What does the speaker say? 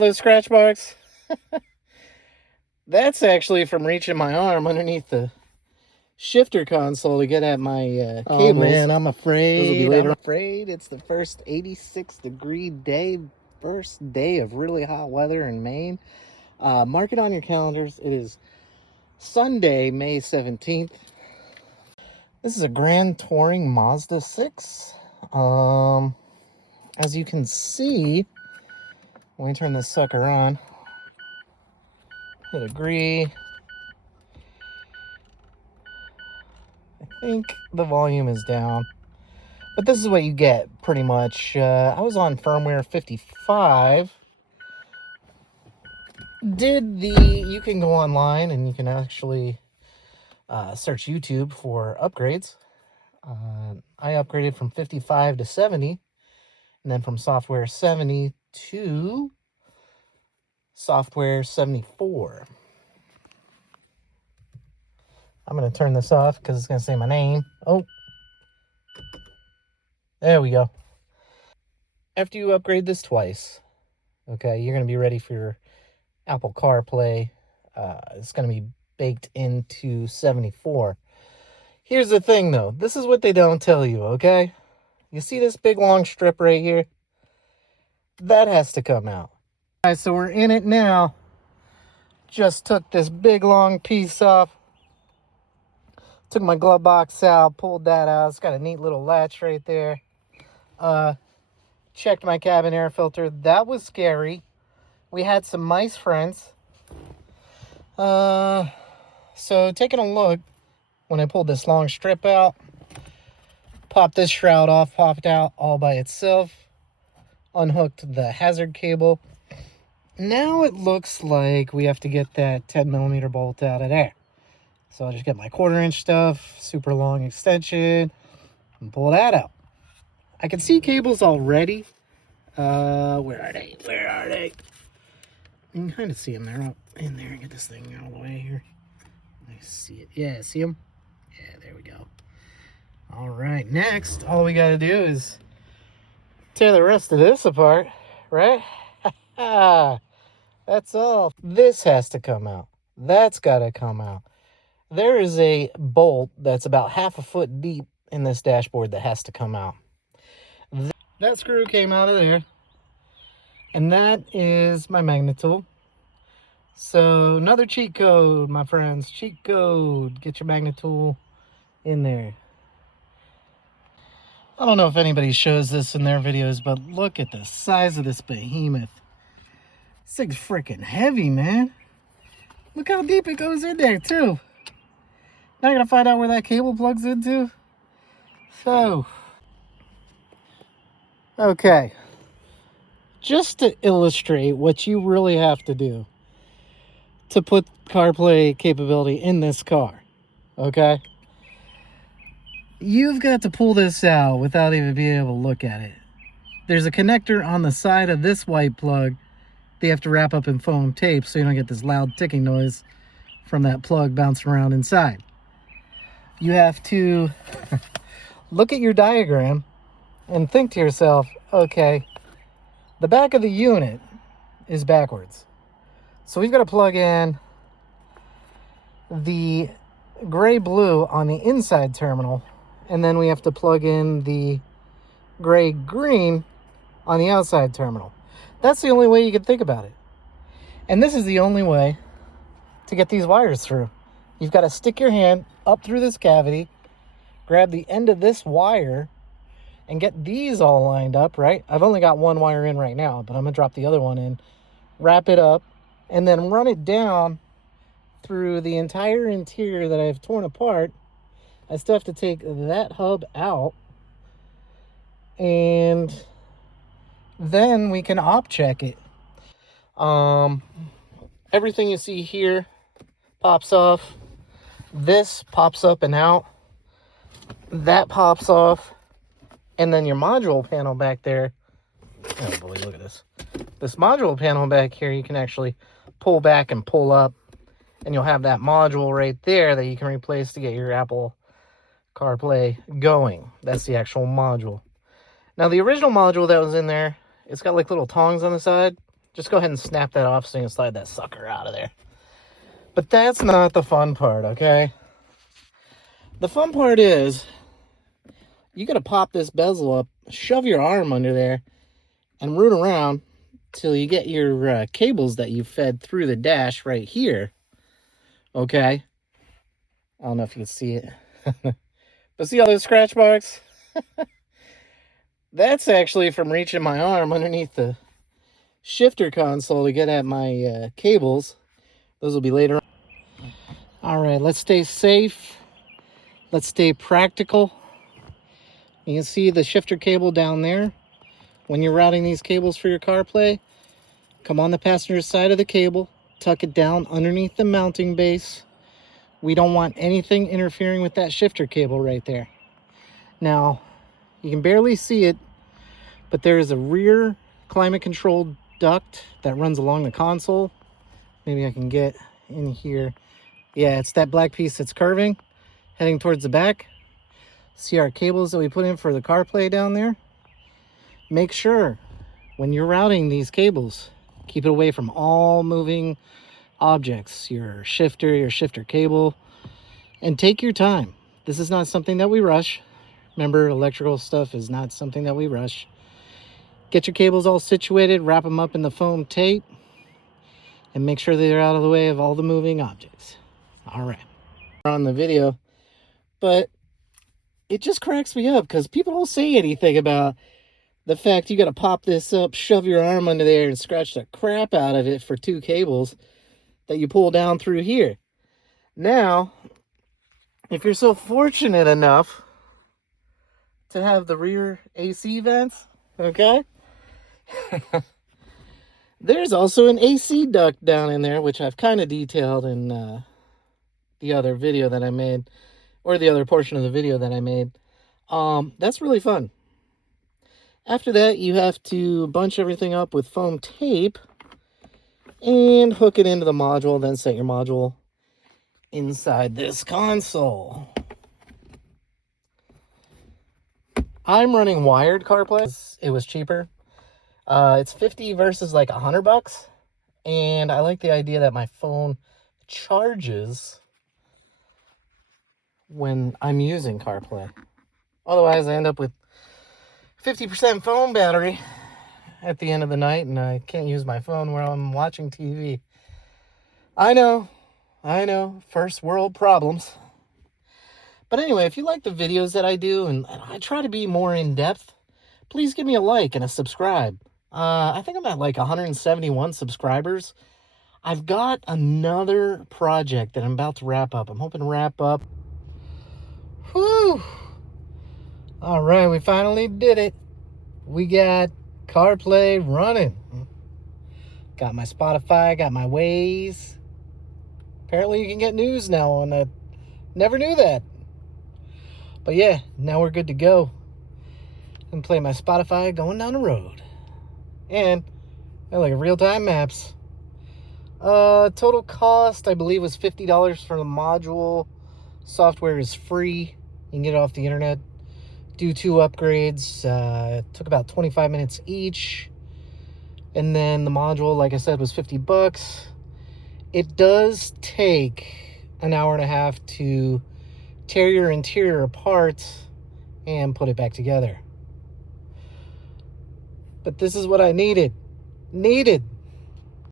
Those scratch marks? That's actually from reaching my arm underneath the shifter console to get at my cables. Oh man, I'm afraid. Those will be later. I'm afraid it's the first 86-degree day, first day of really hot weather in Maine. Mark it on your calendars. It is Sunday, May 17th. This is a Grand Touring Mazda 6. As you can see, when we turn this sucker on, hit agree. I think the volume is down, but this is what you get pretty much. I was on firmware 55. You can go online and you can actually search YouTube for upgrades. I upgraded from 55 to 70, and then from software 70 to software 74. I'm going to turn this off because it's going to say my name. Oh, there we go. After you upgrade this twice, okay, you're going to be ready for your Apple CarPlay. It's going to be baked into 74. Here's the thing, though. This is what they don't tell you, okay? You see this big long strip right here? That has to come out. All right, so we're in it now. Just took this big long piece off. Took my glove box out, pulled that out. It's got a neat little latch right there. Checked my cabin air filter. That was scary. We had some mice friends. So taking a look, when I pulled this long strip out, popped this shroud off, popped out all by itself, unhooked the hazard cable. Now it looks like we have to get that 10mm bolt out of there. So I'll just get my 1/4-inch stuff, super long extension, and pull that out. I can see cables already. Where are they? Where are they? You can kind of see them. They're up in there. Get this thing out of the way here. I see it. Yeah, see them? Yeah, there we go. All right, next, all we got to do is tear the rest of this apart, right? That's all. This has to come out. That's got to come out. There is a bolt that's about 1/2 foot deep in this dashboard that has to come out. That screw came out of there. And that is my magnet tool. So another cheat code, my friends. Cheat code. Get your magnet tool in there. I don't know if anybody shows this in their videos, but look at the size of this behemoth. This thing's freaking heavy, man. Look how deep it goes in there, too. Now I gotta find out where that cable plugs into. So, okay. Just to illustrate what you really have to do to put CarPlay capability in this car, okay? You've got to pull this out without even being able to look at it. There's a connector on the side of this white plug they have to wrap up in foam tape so you don't get this loud ticking noise from that plug bouncing around inside. You have to look at your diagram and think to yourself, okay, the back of the unit is backwards. So we've got to plug in the gray-blue on the inside terminal, and then we have to plug in the gray-green on the outside terminal. That's the only way you can think about it. And this is the only way to get these wires through. You've got to stick your hand up through this cavity, grab the end of this wire, and get these all lined up, right? I've only got one wire in right now, but I'm going to drop the other one in, wrap it up, and then run it down through the entire interior that I've torn apart. I still have to take that hub out, and then we can op check it. Everything you see here pops off. This pops up and out. That pops off. And then your module panel back there. Oh boy, look at this. This module panel back here, you can actually pull back and pull up. And you'll have that module right there that you can replace to get your Apple CarPlay going. That's the actual module. Now, the original module that was in there, it's got like little tongs on the side. Just go ahead and snap that off so you can slide that sucker out of there. But that's not the fun part, okay? The fun part is you got to pop this bezel up, shove your arm under there, and root around till you get your cables that you fed through the dash right here. Okay? I don't know if you can see it. But see all those scratch marks? That's actually from reaching my arm underneath the shifter console to get at my cables. Those will be later on. All right, let's stay safe. Let's stay practical. You can see the shifter cable down there. When you're routing these cables for your CarPlay, come on the passenger side of the cable, tuck it down underneath the mounting base. We don't want anything interfering with that shifter cable right there. Now, you can barely see it, but there is a rear climate controlled duct that runs along the console. Maybe I can get in here. Yeah, it's that black piece that's curving, heading towards the back. See our cables that we put in for the CarPlay down there? Make sure when you're routing these cables, keep it away from all moving objects, your shifter cable, and take your time. This is not something that we rush. Remember, electrical stuff is not something that we rush. Get your cables all situated, wrap them up in the foam tape, and make sure they're out of the way of all the moving objects. All right. On the video, but it just cracks me up because people don't say anything about the fact you got to pop this up, shove your arm under there, and scratch the crap out of it for two cables that you pull down through here. Now, if you're so fortunate enough to have the rear AC vents, okay? There's also an AC duct down in there, which I've kind of detailed in the other video that I made, or the other portion of the video that I made. That's really fun. After that, you have to bunch everything up with foam tape and hook it into the module, then set your module inside this console. I'm running wired CarPlay. It was cheaper. It's 50 versus like $100, and I like the idea that my phone charges when I'm using CarPlay. Otherwise, I end up with 50% phone battery at the end of the night, and I can't use my phone while I'm watching TV. I know, first world problems. But anyway, if you like the videos that I do, and I try to be more in-depth, please give me a like and a subscribe. I think I'm at like 171 subscribers. I've got another project that I'm about to wrap up. I'm hoping to wrap up. Whew. All right, we finally did it. We got CarPlay running. Got my Spotify, got my Waze. Apparently you can get news now on that. Never knew that. But yeah, now we're good to go. And play my Spotify going down the road. And I like real-time maps. Total cost, I believe, was $50 for the module. Software is free. You can get it off the internet. Do 2 upgrades. Took about 25 minutes each. And then the module, like I said, was $50. It does take an hour and a half to tear your interior apart and put it back together. But this is what I needed.